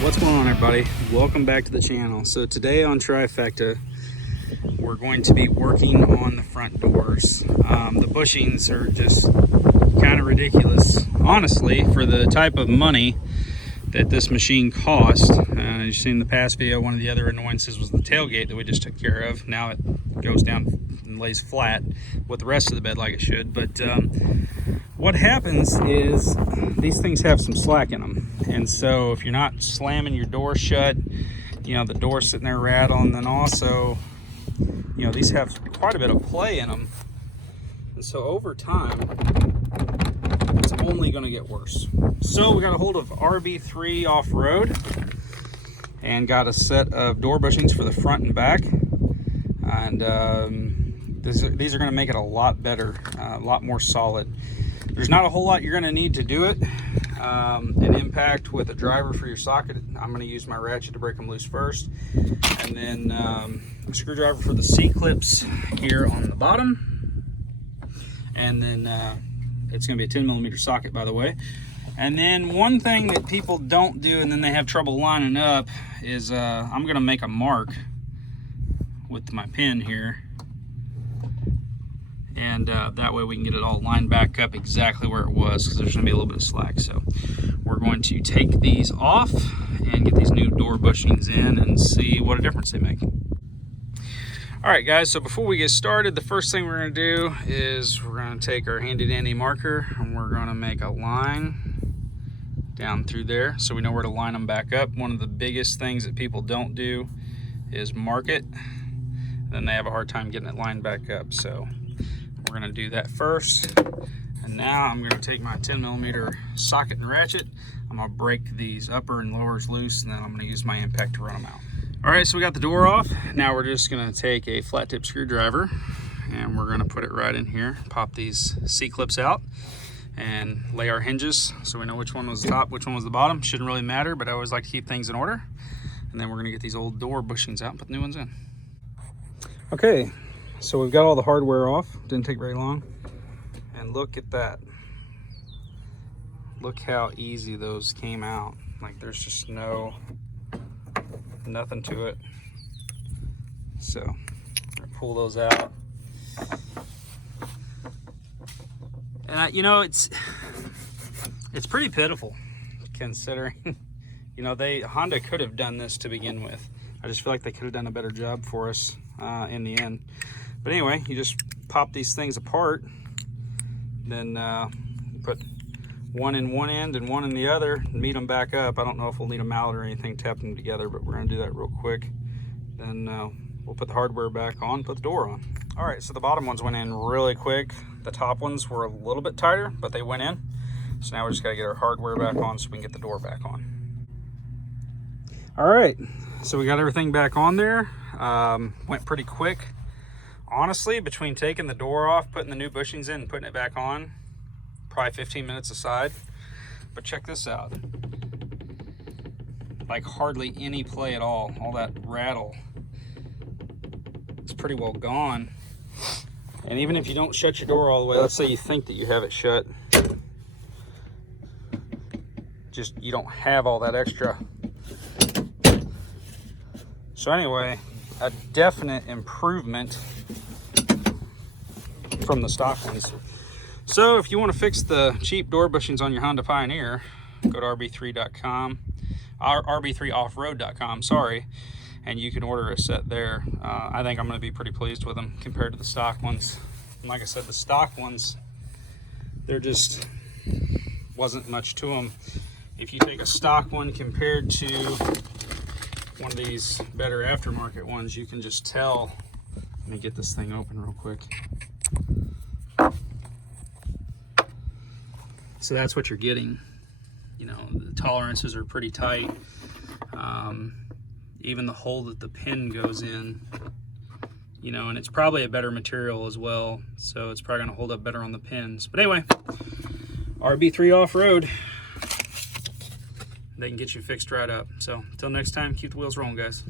What's going on, everybody? Welcome back to the channel. So today on Trifecta, we're going to be working on the front doors. The bushings are just kind of ridiculous, honestly, for the type of money that this machine cost. As you see in the past video, one of the other annoyances was the tailgate that we just took care of. Now it goes down and lays flat with the rest of the bed like it should. But what happens is these things have some slack in them, and so if you're not slamming your door shut, you know, the door's sitting there rattling. Then also, you know, these have quite a bit of play in them, and so over time it's only going to get worse. So we got a hold of RB3 off-road and got a set of door bushings for the front and back, and these are going to make it a lot better, a lot more solid. There's not a whole lot you're going to need to do it. An impact with a driver for your socket. I'm going to use my ratchet to break them loose first, and then a screwdriver for the C-clips here on the bottom, and then it's going to be a 10mm socket, by the way. And then one thing that people don't do and then they have trouble lining up is I'm going to make a mark with my pen here, and that way we can get it all lined back up exactly where it was, because there's going to be a little bit of slack. So we're going to take these off and get these new door bushings in and see what a difference they make. All right, guys, so before we get started, the first thing we're going to do is we're going to take our handy dandy marker and we're going to make a line down through there so we know where to line them back up. One of the biggest things that people don't do is mark it, then they have a hard time getting it lined back up. So we're going to do that first. And now I'm going to take my 10mm socket and ratchet. I'm going to break these upper and lowers loose, and then I'm going to use my impact to run them out. All right, so we got the door off. Now we're just going to take a flat tip screwdriver and we're going to put it right in here, pop these C-clips out, and lay our hinges so we know which one was the top, which one was the bottom. Shouldn't really matter, but I always like to keep things in order. And then we're going to get these old door bushings out and put the new ones in. Okay, so we've got all the hardware off. Didn't take very long. And look at that. Look how easy those came out. Like, there's just nothing to it. So I'm gonna pull those out. And you know, it's pretty pitiful considering, you know, Honda could have done this to begin with. I just feel like they could have done a better job for us in the end. But anyway, you just pop these things apart, then put one in one end and one in the other, and meet them back up. I don't know if we'll need a mallet or anything to tap them together, but we're going to do that real quick. Then we'll put the hardware back on, put the door on. All right, so the bottom ones went in really quick. The top ones were a little bit tighter, but they went in. So now we just got to get our hardware back on so we can get the door back on. All right, so we got everything back on there. Went pretty quick. Honestly, between taking the door off, putting the new bushings in, and putting it back on, probably 15 minutes aside. But check this out. Like hardly any play at all. All that rattle is pretty well gone. And even if you don't shut your door all the way, let's say you think that you have it shut, just you don't have all that extra. So anyway, a definite improvement from the stock ones. So if you want to fix the cheap door bushings on your Honda Pioneer, go to RB3.com, or RB3offroad.com, sorry, and you can order a set there. I think I'm going to be pretty pleased with them compared to the stock ones. And like I said, the stock ones, they're just, wasn't much to them. If you take a stock one compared to one of these better aftermarket ones, you can just tell. Let me get this thing open real quick. So that's what you're getting. You know, the tolerances are pretty tight. Even the hole that the pin goes in, you know, and it's probably a better material as well, so it's probably going to hold up better on the pins. But anyway, RB3 off-road, they can get you fixed right up. So until next time, keep the wheels rolling, guys.